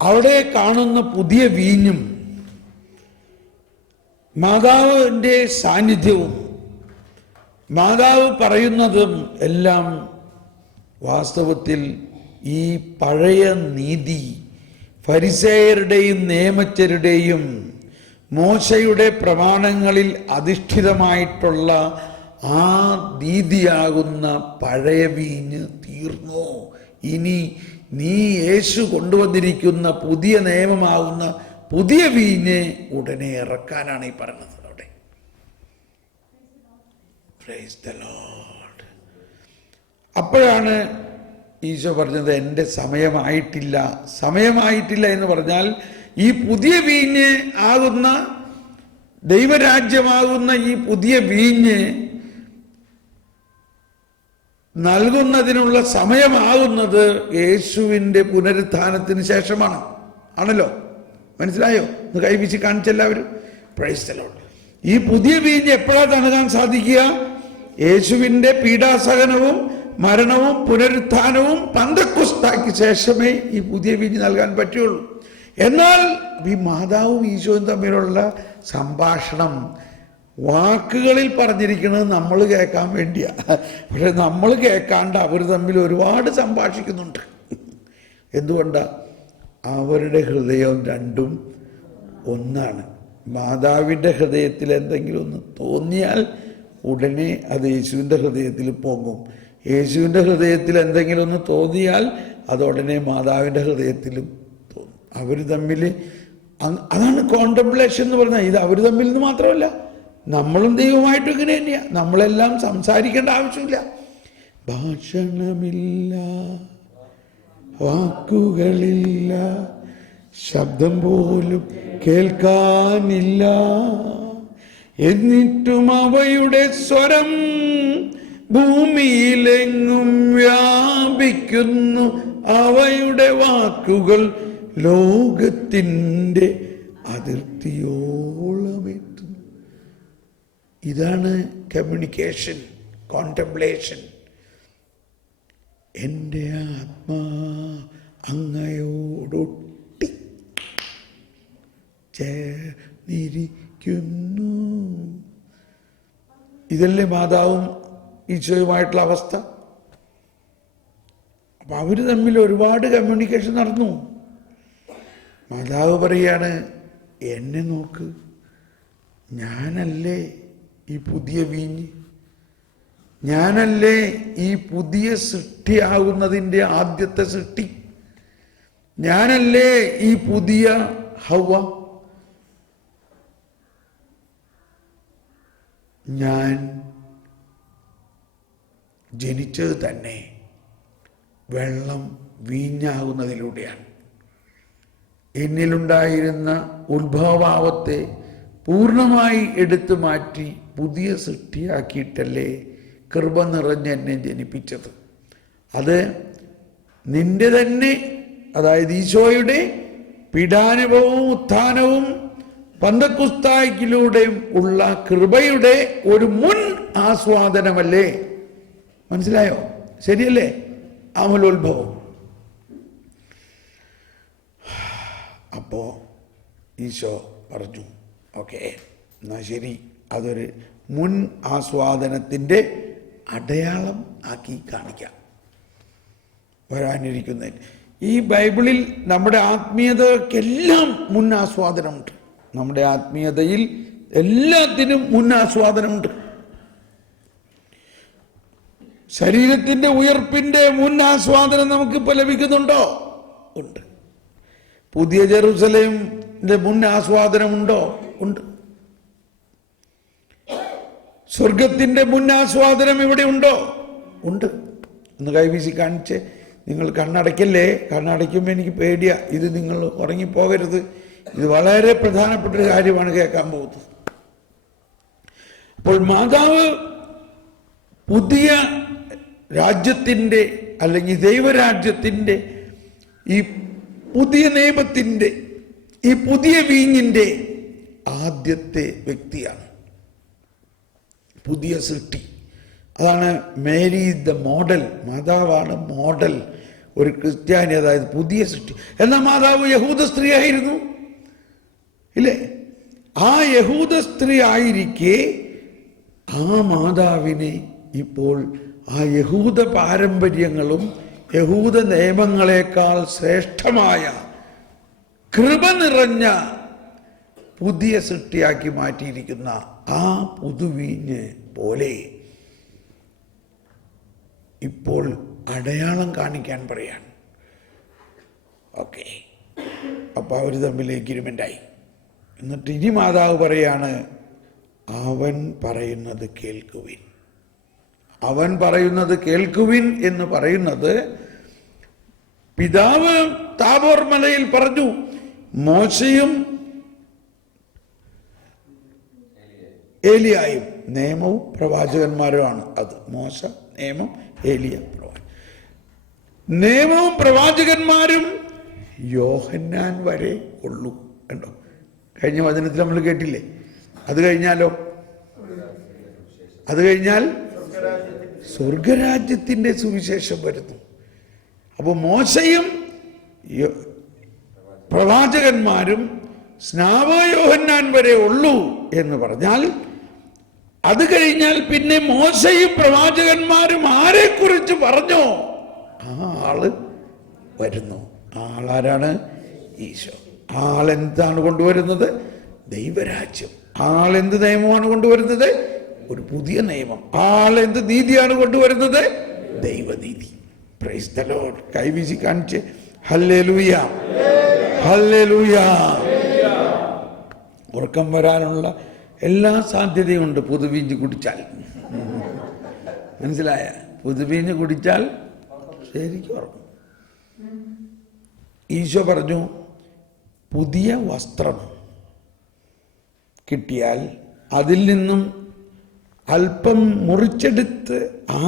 അവിടെ കാണുന്ന പുതിയ വീഞ്ഞും മാതാവിൻ്റെ സാന്നിധ്യവും മാതാവ് പറയുന്നതും എല്ലാം വാസ്തവത്തിൽ ഈ പഴയ നീതി, ഫരിസേയരുടെയും നിയമജ്ഞരുടെയും മോശയുടെ പ്രമാണങ്ങളിൽ അധിഷ്ഠിതമായിട്ടുള്ള ആ നീതിയാകുന്ന പഴയ വീഞ്ഞ് തീർന്നു. ഇനി നീ യേശു കൊണ്ടുവന്നിരിക്കുന്ന പുതിയ നിയമമാകുന്ന പുതിയ വീഞ്ഞ് ഉടനെ ഇറക്കാനാണ് ഈ പറഞ്ഞത് അവിടെ. Price the Lord. അപ്പോഴാണ് ഈശോ പറഞ്ഞത് എൻ്റെ സമയമായിട്ടില്ല. സമയമായിട്ടില്ല എന്ന് പറഞ്ഞാൽ ഈ പുതിയ വീഞ്ഞ് ആകുന്ന, ദൈവരാജ്യമാകുന്ന ഈ പുതിയ വീഞ്ഞ് നൽകുന്നതിനുള്ള സമയമാകുന്നത് യേശുവിൻ്റെ പുനരുത്ഥാനത്തിന് ശേഷമാണ്. ആണല്ലോ? മനസ്സിലായോ? ഒന്ന് കൈവീശി കാണിച്ചെല്ലാവരും. Praise the Lord. ഈ പുതിയ വീഞ്ഞ് എപ്പോഴാണ് നൽകാൻ സാധിക്കുക? യേശുവിൻ്റെ പീഡാസഹനവും മരണവും പുനരുത്ഥാനവും പന്തക്കുസ്താക്ക് ശേഷമേ ഈ പുതിയ വീഞ്ഞ് നൽകാൻ പറ്റുള്ളൂ. എന്നാൽ ഈ മാതാവും ഈശോയും തമ്മിലുള്ള സംഭാഷണം വാക്കുകളിൽ പറഞ്ഞിരിക്കുന്നത് നമ്മൾ കേൾക്കാൻ വേണ്ടിയാ. പക്ഷെ നമ്മൾ കേൾക്കാണ്ട് അവർ തമ്മിൽ ഒരുപാട് സംഭാഷിക്കുന്നുണ്ട്. എന്തുകൊണ്ടാ? അവരുടെ ഹൃദയം രണ്ടും ഒന്നാണ്. മാതാവിൻ്റെ ഹൃദയത്തിൽ എന്തെങ്കിലും ഒന്ന് തോന്നിയാൽ ഉടനെ അത് യേശുവിൻ്റെ ഹൃദയത്തിൽ പൊങ്ങും. യേശുവിൻ്റെ ഹൃദയത്തിൽ എന്തെങ്കിലും ഒന്ന് തോന്നിയാൽ അതുടനെ മാതാവിൻ്റെ ഹൃദയത്തിലും തോന്നും. അവർ തമ്മിൽ അതാണ് കോണ്ടംപ്ലേഷൻ എന്ന് പറഞ്ഞാൽ. ഇത് അവർ തമ്മിൽ നിന്ന് മാത്രമല്ല, നമ്മളും ദൈവമായിട്ടും ഇങ്ങനെ തന്നെയാണ്. നമ്മളെല്ലാം സംസാരിക്കേണ്ട ആവശ്യമില്ല. ഭാഷണമില്ല, വാക്കുകളില്ല, ശബ്ദം പോലും കേൾക്കാനില്ല, എന്നിട്ടും അവയുടെ സ്വരം ഭൂമിയിലെങ്ങും വ്യാപിക്കുന്നു. അവയുടെ വാക്കുകൾ ലോകത്തിൻ്റെ അതിർത്തിയോളമെത്തുന്നു. ഇതാണ് കമ്മ്യൂണിക്കേഷൻ, കോണ്ടംപ്ലേഷൻ. എൻ്റെ ആത്മാ അങ്ങയോടൊട്ടി ചേർന്നിരിക്കുന്നു. ഇതല്ലേ മാതാവും ഈശോയുമായിട്ടുള്ള അവസ്ഥ. അപ്പം അവർ തമ്മിൽ ഒരുപാട് കമ്മ്യൂണിക്കേഷൻ നടന്നു. മാതാവ് പറയാണ്, എന്നെ നോക്ക്, ഞാനല്ലേ ഈ പുതിയ വീഞ്ഞ്, ഞാനല്ലേ ഈ പുതിയ സൃഷ്ടിയാകുന്നതിൻ്റെ ആദ്യത്തെ സൃഷ്ടി, ഞാനല്ലേ ഈ പുതിയ ഹവ്വ, ഞാൻ ജനിച്ചത് തന്നെ വെള്ളം വീഞ്ഞാകുന്നതിലൂടെയാണ്. എന്നിലുണ്ടായിരുന്ന ഉത്ഭവഭാവത്തെ പൂർണ്ണമായി എടുത്തു മാറ്റി പുതിയ സൃഷ്ടിയാക്കിയിട്ടല്ലേ കൃപ നിറഞ്ഞ് എന്നെ ജനിപ്പിച്ചത്. അത് നിന്റെ തന്നെ, അതായത് ഈശോയുടെ പീഡാനുഭവവും ഉത്ഥാനവും പന്തക്കുസ്തായിലൂടെയും ഉള്ള കൃപയുടെ ഒരു മുൻ ആസ്വാദനമല്ലേ? മനസ്സിലായോ? ശരിയല്ലേ? അമലോത്ഭവം. അപ്പോൾ ഈശോ പറഞ്ഞു, ഓക്കെ, എന്നാ ശരി, അതൊരു മുൻ ആസ്വാദനത്തിൻ്റെ അടയാളം ആക്കി കാണിക്കാം വരാനിരിക്കുന്നതിന്. ഈ ബൈബിളിൽ നമ്മുടെ ആത്മീയതക്കെല്ലാം മുൻ ആസ്വാദനമുണ്ട്. നമ്മുടെ ആത്മീയതയിൽ എല്ലാത്തിനും മുൻ ആസ്വാദനമുണ്ട്. ശരീരത്തിൻ്റെ ഉയർപ്പിൻ്റെ മുൻ ആസ്വാദനം നമുക്കിപ്പോൾ ലഭിക്കുന്നുണ്ടോ? ഉണ്ട്. പുതിയ ജെറുസലേമിന്റെ മുൻ ആസ്വാദനമുണ്ടോ? ഉണ്ട്. സ്വർഗത്തിന്റെ മുൻ ആസ്വാദനം ഇവിടെ ഉണ്ടോ? ഉണ്ട്. ഒന്ന് കൈവീശി കാണിച്ച്. നിങ്ങൾ കണ്ണടയ്ക്കല്ലേ. കണ്ണടയ്ക്കുമ്പോൾ എനിക്ക് പേടിയാ. ഇത് നിങ്ങൾ ഉറങ്ങിപ്പോകരുത്. ഇത് വളരെ പ്രധാനപ്പെട്ടൊരു കാര്യമാണ് കേൾക്കാൻ പോകുന്നത്. അപ്പോൾ മാതാവ് പുതിയ രാജ്യത്തിൻ്റെ അല്ലെങ്കിൽ ദൈവരാജ്യത്തിൻ്റെ ഈ പുതിയ നിയമത്തിൻ്റെ ഈ പുതിയ വീഞ്ഞിൻ്റെ ആദ്യത്തെ വ്യക്തിയാണ്, പുതിയ സൃഷ്ടി. അതാണ് മേരി ദ മോഡൽ. മാതാവാണ് മോഡൽ ഒരു ക്രിസ്ത്യാനി, അതായത് പുതിയ സൃഷ്ടി. എന്നാൽ മാതാവ് യഹൂദ സ്ത്രീ ആയിരുന്നു, ഇല്ലേ? ആ യഹൂദ സ്ത്രീ ആയിരിക്കെ ആ മാതാവിനെ ഇപ്പോൾ ആ യഹൂദ പാരമ്പര്യങ്ങളും യഹൂദ നിയമങ്ങളെക്കാൾ ശ്രേഷ്ഠമായ കൃപ നിറഞ്ഞ പുതിയ സൃഷ്ടിയാക്കി മാറ്റിയിരിക്കുന്ന ആ പുതുവീഞ്ഞ് പോലെ ഇപ്പോൾ അടയാളം കാണിക്കാൻ പറയാണ്. ഓക്കെ, അപ്പോൾ അവർ തമ്മിൽ എഗ്രിമെൻ്റായി. എന്നിട്ട് ഇനി മാതാവ് പറയാണ്, അവൻ പറയുന്നത് കേൾക്കുവിൻ. അവൻ പറയുന്നത് കേൾക്കുവിൻ എന്ന് പറയുന്നത് പിതാവ് താബോർ മലയിൽ പറഞ്ഞു, മോശയും ഏലിയായും, നിയമവും പ്രവാചകന്മാരുമാണ് അത്. മോശ, നിയമം, ഏലിയ, പ്രവാചകൻ. നിയമവും പ്രവാചകന്മാരും യോഹന്നാൻ വരെ ഉള്ളൂ. കണ്ടോ, കഴിഞ്ഞ വചനത്തിൽ നമ്മൾ കേട്ടില്ലേ? അത് കഴിഞ്ഞാലോ? അത് കഴിഞ്ഞാൽ സ്വർഗരാജ്യത്തിൻ്റെ സുവിശേഷം വരുന്നു. അപ്പോൾ മോശയും പ്രവാചകന്മാരും സ്നാപക യോഹന്നാൻ വരെ ഉള്ളൂ എന്ന് പറഞ്ഞാൽ, അത് കഴിഞ്ഞാൽ പിന്നെ മോശയും പ്രവാചകന്മാരും ആരെക്കുറിച്ച് പറഞ്ഞോ ആ ആള് വരുന്നു. ആളാരാണ്? ഈശോ. ആളെന്താണ് കൊണ്ടുവരുന്നത്? ദൈവരാജ്യം. ആളെന്ത് നിയമമാണ് കൊണ്ടുവരുന്നത്? ഒരു പുതിയ നിയമം. ആളെന്ത് നീതിയാണ് കൊണ്ടുവരുന്നത്? ദൈവനീതി. Praise the Lord. കൈവീശി കാണിച്ച് ഹല്ലേലൂയ, ഹല്ലേലൂയ. ഉറക്കം വരാനുള്ള എല്ലാ സാധ്യതയുണ്ട് പുതുവീഞ്ഞ് കുടിച്ചാൽ. മനസ്സിലായ? പുതുവീഞ്ഞ് കുടിച്ചാൽ ശരിക്കും ഉറക്കും. ഈശോ പറഞ്ഞു, പുതിയ വസ്ത്രം കിട്ടിയാൽ അതിൽ നിന്നും അല്പം മുറിച്ചെടുത്ത്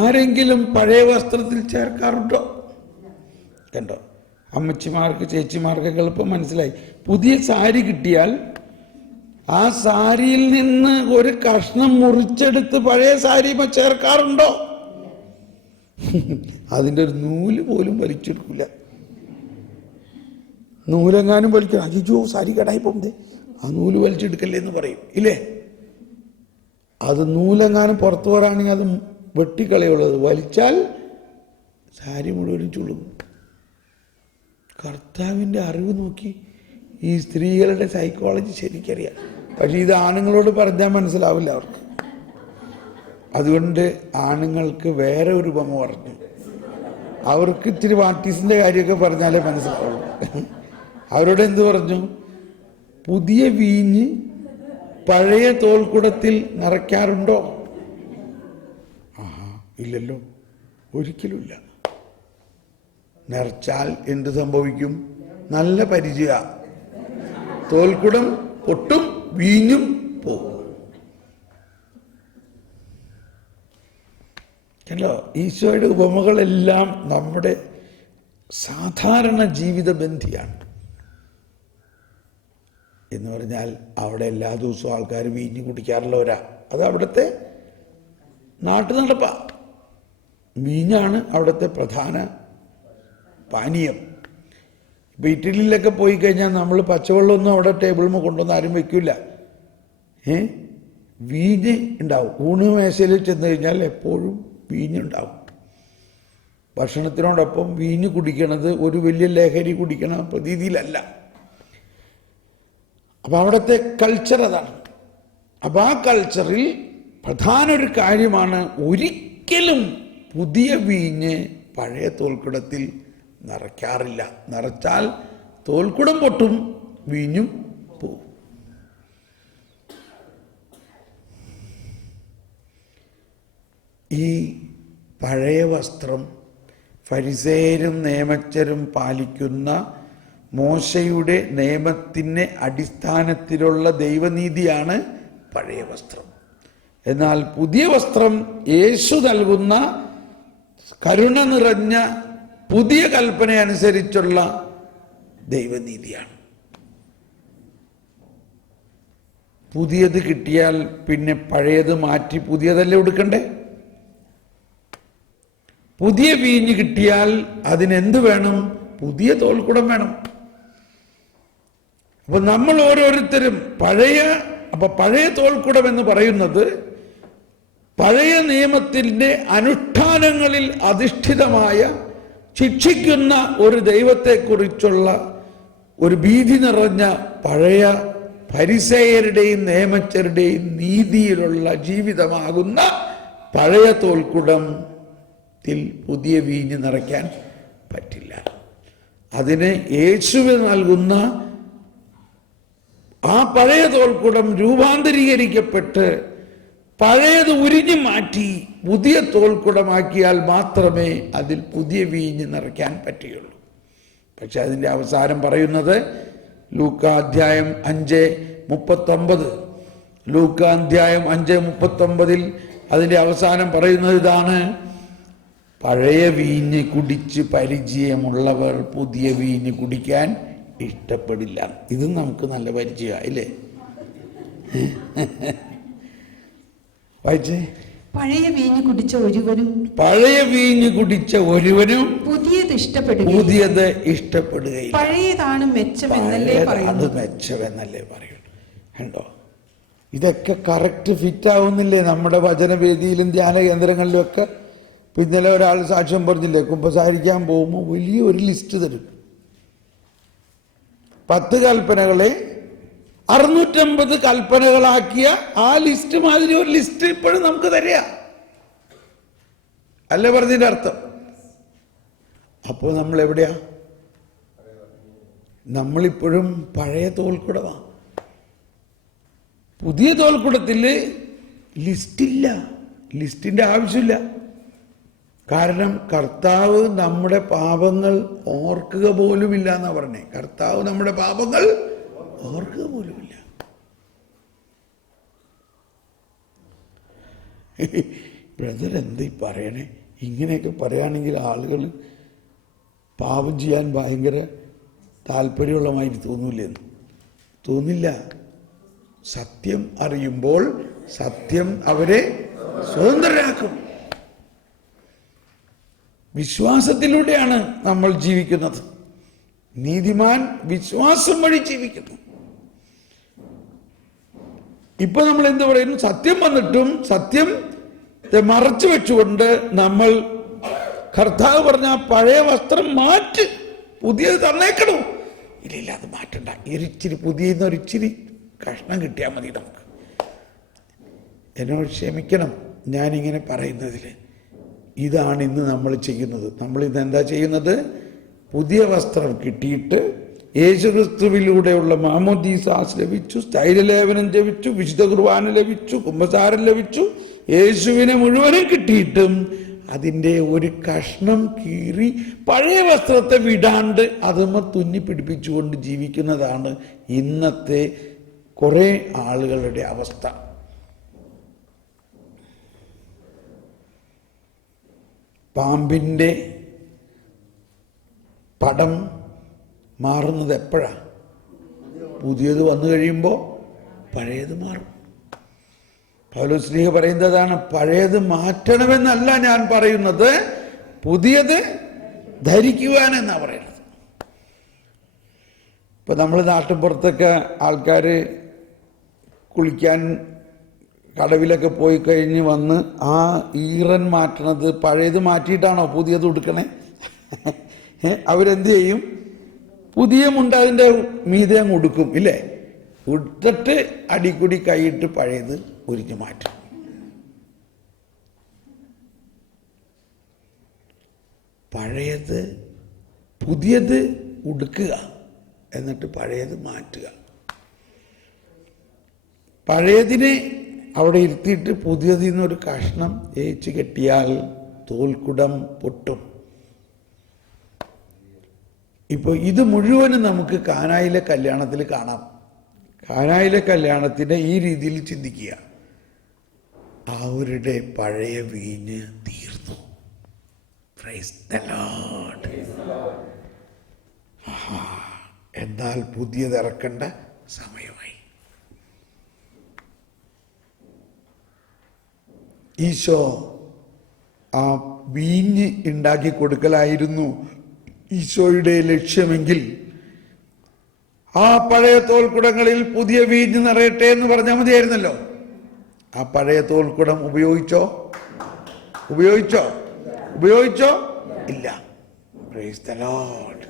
ആരെങ്കിലും പഴയ വസ്ത്രത്തിൽ ചേർക്കാറുണ്ടോ? കണ്ടോ, അമ്മച്ചിമാർക്ക് ചേച്ചിമാർക്കൊക്കെ എളുപ്പം മനസ്സിലായി. പുതിയ സാരി കിട്ടിയാൽ ആ സാരിയിൽ നിന്ന് ഒരു കഷ്ണം മുറിച്ചെടുത്ത് പഴയ സാരി ചേർക്കാറുണ്ടോ? അതിൻ്റെ ഒരു നൂല് പോലും വലിച്ചെടുക്കില്ല. നൂലെങ്ങാനും വലിക്കണം, അയ്യോ സാരി കടായി പോകുന്നേ, ആ നൂല് വലിച്ചെടുക്കല്ലേ എന്ന് പറയും, ഇല്ലേ? അത് നൂലെങ്ങാനും പുറത്തു പോരാണെങ്കിൽ അത് വെട്ടിക്കളയുള്ളത്. വലിച്ചാൽ സാരി മുഴുവനും ചുളുങ്ങും. കർത്താവിൻ്റെ അറിവ് നോക്കി. ഈ സ്ത്രീകളുടെ സൈക്കോളജി ശരിക്കറിയാം. പക്ഷെ ഇത് ആണുങ്ങളോട് പറഞ്ഞാൽ മനസ്സിലാവില്ല അവർക്ക്. അതുകൊണ്ട് ആണുങ്ങൾക്ക് വേറെ ഒരു ഉപമ പറഞ്ഞു. അവർക്ക് ഇത്തിരി വാട്ടീസിൻ്റെ കാര്യമൊക്കെ പറഞ്ഞാലേ മനസ്സിലാവുള്ളൂ. അവരോട് എന്ത് പറഞ്ഞു? പുതിയ വീഞ്ഞ് പഴയ തോൽക്കുടത്തിൽ നിറയ്ക്കാറുണ്ടോ? ആഹാ, ഇല്ലല്ലോ, ഒരിക്കലുമില്ല. നിറച്ചാൽ എന്ത് സംഭവിക്കും? നല്ല പരിചയ, തോൽക്കുടം പൊട്ടും, വീഞ്ഞും പോകും. അല്ലോ, ഈശോയുടെ ഉപമകളെല്ലാം നമ്മുടെ സാധാരണ ജീവിത ബന്ധിയാണ്. എന്ന് പറഞ്ഞാൽ അവിടെ എല്ലാ ദിവസവും ആൾക്കാർ വീഞ്ഞ് കുടിക്കാറുള്ളവരാ. അത് അവിടുത്തെ നാട്ടു നടപ്പാ. വീഞ്ഞാണ് അവിടുത്തെ പ്രധാന പാനീയം. ഇപ്പം ഇറ്റലിയിലൊക്കെ പോയി കഴിഞ്ഞാൽ നമ്മൾ പച്ചവെള്ളമൊന്നും അവിടെ ടേബിളിൽ കൊണ്ടുവന്ന് ആരും വെക്കില്ല. വീഞ്ഞ് ഉണ്ടാവും. ഊണ് മേശയിൽ ചെന്ന് കഴിഞ്ഞാൽ എപ്പോഴും വീഞ്ഞുണ്ടാവും. ഭക്ഷണത്തിനോടൊപ്പം വീഞ്ഞ് കുടിക്കണത് ഒരു വലിയ ലഹരി കുടിക്കണ പ്രതീതിയിലല്ല. അപ്പം അവിടുത്തെ കൾച്ചർ അതാണ്. അപ്പം ആ കൾച്ചറിൽ പ്രധാന ഒരു കാര്യമാണ്, ഒരിക്കലും പുതിയ വീഞ്ഞ് പഴയ തോൽക്കുടത്തിൽ നിറയ്ക്കാറില്ല. നിറച്ചാൽ തോൽക്കുടം പൊട്ടും, വീഞ്ഞും പോവും. ഈ പഴയ വസ്ത്രം ഫരിസേയരും നിയമജ്ഞരും പാലിക്കുന്ന മോശയുടെ നിയമത്തിന് അടിസ്ഥാനത്തിലുള്ള ദൈവനീതിയാണ് പഴയ വസ്ത്രം. എന്നാൽ പുതിയ വസ്ത്രം യേശു നൽകുന്ന കരുണ നിറഞ്ഞ പുതിയ കൽപ്പന അനുസരിച്ചുള്ള ദൈവനീതിയാണ്. പുതിയത് കിട്ടിയാൽ പിന്നെ പഴയത് മാറ്റി പുതിയതല്ലേ എടുക്കണ്ടേ? പുതിയ വീഞ്ഞ് കിട്ടിയാൽ അതിനെന്ത് വേണം? പുതിയ തോൽക്കുടം വേണം. അപ്പൊ നമ്മൾ ഓരോരുത്തരും പഴയ തോൽക്കുടം എന്ന് പറയുന്നത് പഴയ നിയമത്തിന്റെ അനുഷ്ഠാനങ്ങളിൽ അധിഷ്ഠിതമായ ശിക്ഷിക്കുന്ന ഒരു ദൈവത്തെക്കുറിച്ചുള്ള ഒരു ഭീതി നിറഞ്ഞ പഴയ ഫരിസേയരുടെയും നിയമജ്ഞരുടെയും നീതിയിലുള്ള ജീവിതമാകുന്ന പഴയ തോൽക്കുടത്തിൽ പുതിയ വീഞ്ഞ് നിറയ്ക്കാൻ പറ്റില്ല. അതിന് യേശുവിന് നൽകുന്ന ആ പഴയ തോൽക്കുടം രൂപാന്തരീകരിക്കപ്പെട്ട് പഴയത് ഉരിഞ്ഞു മാറ്റി പുതിയ തോൽക്കുടമാക്കിയാൽ മാത്രമേ അതിൽ പുതിയ വീഞ്ഞ് നിറയ്ക്കാൻ പറ്റുകയുള്ളൂ. പക്ഷെ അതിൻ്റെ അവസാനം പറയുന്നത് ലൂക്കാ അധ്യായം 5:39, ലൂക്കാ അധ്യായം 5:39 അതിൻ്റെ അവസാനം പറയുന്നത് ഇതാണ്: പഴയ വീഞ്ഞ് കുടിച്ച് പരിചയമുള്ളവർ പുതിയ വീഞ്ഞ് കുടിക്കാൻ ഇഷ്ടപ്പെടില്ല. ഇത് നമുക്ക് നല്ല പരിചയമാണ്, ഇല്ലേ? വായിച്ചേ. പഴയ വീഞ്ഞ് കുടിച്ച ഒരുവനും പുതിയത് ഇഷ്ടപ്പെടുകയില്ല. പഴയതാണ് മെച്ചമെന്നല്ലേ പറയുള്ളൂ. കണ്ടോ? ഇതൊക്കെ കറക്റ്റ് ഫിറ്റ് ആവുന്നില്ലേ നമ്മുടെ വചനവേദിയിലും ധ്യാന കേന്ദ്രങ്ങളിലും ഒക്കെ? ഇന്നലെ ഒരാൾ സാക്ഷ്യം പറഞ്ഞില്ലേ, കുമ്പസാരിക്കാൻ പോകുമ്പോൾ വലിയൊരു ലിസ്റ്റ് തരും. 10 കൽപ്പനകളെ 650 കൽപ്പനകളാക്കിയ ആ ലിസ്റ്റ് മാതിരി ഒരു ലിസ്റ്റ് ഇപ്പോഴും നമുക്ക് തരിക അല്ലേ പറഞ്ഞതിന്റെ അർത്ഥം? അപ്പോൾ നമ്മൾ എവിടെയാ? നമ്മളിപ്പോഴും പഴയ തോൽക്കുടമാണ്. പുതിയ തോൽക്കുടത്തിൽ ലിസ്റ്റില്ല, ലിസ്റ്റിന്റെ ആവശ്യമില്ല. കാരണം കർത്താവ് നമ്മുടെ പാപങ്ങൾ ഓർക്കുക പോലുമില്ല എന്നാ പറഞ്ഞേ. കർത്താവ് നമ്മുടെ പാപങ്ങൾ ഓർക്കുക പോലുമില്ല. ബ്രദർ എന്താ പറയണേ? ഇങ്ങനെയൊക്കെ പറയുകയാണെങ്കിൽ ആളുകൾ പാപം ചെയ്യാൻ ഭയങ്കര താല്പര്യമുള്ളമായിട്ട് തോന്നൂലെന്ന്. തോന്നില്ല. സത്യം അറിയുമ്പോൾ സത്യം അവരെ സ്വതന്ത്രരാക്കും. വിശ്വാസത്തിലൂടെയാണ് നമ്മൾ ജീവിക്കുന്നത്. നീതിമാൻ വിശ്വാസം വഴി ജീവിക്കുന്നു. ഇപ്പൊ നമ്മൾ എന്ത് പറയുന്നു? സത്യം വന്നിട്ടും സത്യം മറച്ചു വെച്ചുകൊണ്ട് നമ്മൾ കർത്താവ് പറഞ്ഞ പഴയ വസ്ത്രം മാറ്റ്, പുതിയത് തന്നേക്കണോ? ഇല്ല, അത് മാറ്റണ്ട, ഒരിച്ചിരി പുതിയൊരിച്ചിരി കഷ്ണം കിട്ടിയാൽ മതി നമുക്ക്. എന്നോട് ക്ഷമിക്കണം ഞാനിങ്ങനെ പറയുന്നതിൽ. ഇതാണ് ഇന്ന് നമ്മൾ ചെയ്യുന്നത്. നമ്മൾ ഇന്ന് എന്താ ചെയ്യുന്നത്? പുതിയ വസ്ത്രം കിട്ടിയിട്ട് യേശുക്രിസ്തുവിലൂടെയുള്ള മാമോദീസാസ് ലഭിച്ചു, സ്ഥൈര്യലേപനം ലഭിച്ചു, വിശുദ്ധ കുർബാന ലഭിച്ചു, കുമ്പസാരം ലഭിച്ചു, യേശുവിനെ മുഴുവനും കിട്ടിയിട്ടും അതിൻ്റെ ഒരു കഷ്ണം കീറി പഴയ വസ്ത്രത്തെ വിടാണ്ട് അതുമ്മ തുന്നി പിടിപ്പിച്ചുകൊണ്ട് ജീവിക്കുന്നതാണ് ഇന്നത്തെ കുറേ ആളുകളുടെ അവസ്ഥ. പാമ്പിൻ്റെ പടം മാറുന്നത് എപ്പോഴാണ്? പുതിയത് വന്നു കഴിയുമ്പോൾ പഴയത് മാറും. പൗലോസ് പറയുന്നതാണ്, പഴയത് മാറ്റണമെന്നല്ല ഞാൻ പറയുന്നത്, പുതിയത് ധരിക്കുവാനെന്നാണ് പറയുന്നത്. ഇപ്പം നമ്മൾ നാട്ടിൻപുറത്തൊക്കെ ആൾക്കാർ കുളിക്കാൻ കടവിലൊക്കെ പോയി കഴിഞ്ഞ് വന്ന് ആ ഈറൻ മാറ്റണത് പഴയത് മാറ്റിയിട്ടാണോ പുതിയത് ഉടുക്കണേ? അവരെന്ത് ചെയ്യും? പുതിയ മുണ്ട് അതിൻ്റെ മീതെ അങ്ങ് ഉടുക്കും, ഇല്ലേ? ഉടുത്തിട്ട് അടിക്കുടി കൈയിട്ട് പഴയത് ഉരിഞ്ഞു മാറ്റും. പുതിയത് ഉടുക്കുക, എന്നിട്ട് പഴയത് മാറ്റുക. പഴയതിനെ അവിടെ ഇരുത്തിയിട്ട് പുതിയതിൽ നിന്നൊരു കഷ്ണം ഏച്ച് കെട്ടിയാൽ തോൽക്കുടം പൊട്ടും. ഇപ്പോൾ ഇത് മുഴുവനും നമുക്ക് കാനായിലെ കല്യാണത്തിൽ കാണാം. കാനായിലെ കല്യാണത്തിനെ ഈ രീതിയിൽ ചിന്തിക്കുക. അവരുടെ പഴയ വീഞ്ഞ് തീർന്നു. Praise the Lord. എന്നാൽ പുതിയത് ഇറക്കേണ്ട സമയമായി. ഈശോ ആ വീഞ്ഞ് ഉണ്ടാക്കി കൊടുക്കലായിരുന്നു ഈശോയുടെ ലക്ഷ്യമെങ്കിൽ ആ പഴയ തോൽക്കുടങ്ങളിൽ പുതിയ വീഞ്ഞ് നിറയട്ടെ എന്ന് പറഞ്ഞാൽ മതിയായിരുന്നല്ലോ. ആ പഴയ തോൽക്കുടം ഉപയോഗിച്ചോ? ഇല്ല. Praise the Lord.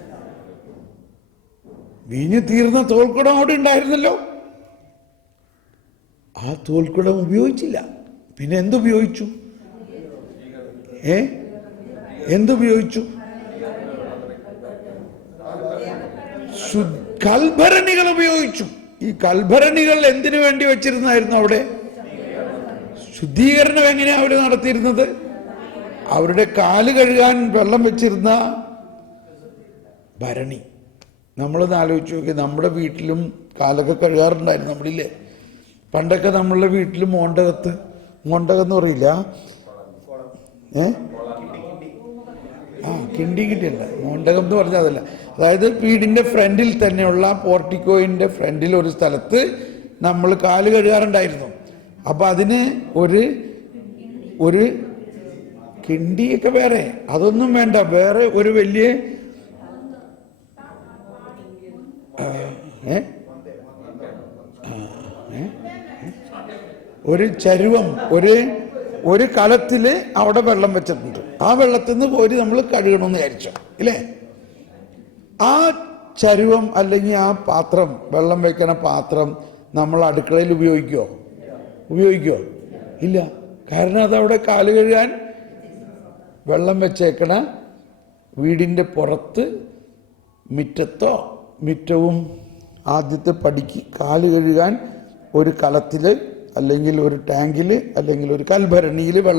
വീഞ്ഞ് തീർന്ന തോൽക്കുടം അവിടെ ഉണ്ടായിരുന്നല്ലോ. ആ തോൽക്കുടം ഉപയോഗിച്ചില്ല. പിന്നെ എന്തുപയോഗിച്ചു? എന്തുപയോഗിച്ചു? കൽഭരണികൾ ഉപയോഗിച്ചു. ഈ കൽഭരണികൾ എന്തിനു വേണ്ടി വെച്ചിരുന്നായിരുന്നു അവിടെ? ശുദ്ധീകരണം എങ്ങനെയാ അവർ നടത്തിയിരുന്നത്? അവരുടെ കാല് കഴുകാൻ വെള്ളം വെച്ചിരുന്ന ഭരണി. നമ്മളൊന്ന് ആലോചിച്ച് നോക്കി. നമ്മുടെ വീട്ടിലും കാലൊക്കെ കഴുകാറുണ്ടായിരുന്നു നമ്മളില്ലേ? പണ്ടൊക്കെ നമ്മളുടെ വീട്ടിൽ മോണ്ടകം എന്ന് പറയില്ല, കിണ്ടിയല്ല, മോണ്ടകം എന്ന് പറഞ്ഞാൽ അതല്ല. അതായത് വീടിന്റെ ഫ്രണ്ടിൽ തന്നെയുള്ള പോർട്ടിക്കോയിന്റെ ഫ്രണ്ടിൽ ഒരു സ്ഥലത്ത് നമ്മൾ കാല് കഴുകാറുണ്ടായിരുന്നു. അപ്പൊ അതിന് ഒരു കിണ്ടിയൊക്കെ വേറെ, അതൊന്നും വേണ്ട, വേറെ ഒരു വലിയ ഒരു ചരുവം, ഒരു കലത്തില് അവിടെ വെള്ളം വെച്ചിട്ടുണ്ട്. ആ വെള്ളത്തിൽ നിന്ന് പോയി നമ്മൾ കഴുകണമെന്ന് വിചാരിച്ചോ ഇല്ലേ? ആ ചരുവം അല്ലെങ്കിൽ ആ പാത്രം, വെള്ളം വെക്കണ പാത്രം നമ്മൾ അടുക്കളയിൽ ഉപയോഗിക്കുമോ? ഇല്ല. കാരണം അതവിടെ കാല് കഴുകാൻ വെള്ളം വെച്ചേക്കണ വീടിൻ്റെ പുറത്ത് മുറ്റവും ആദ്യത്തെ പടിക്ക് കാല് കഴുകാൻ ഒരു കലത്തിൽ അല്ലെങ്കിൽ ഒരു ടാങ്കിൽ അല്ലെങ്കിൽ ഒരു കൽഭരണിയിൽ വെള്ളം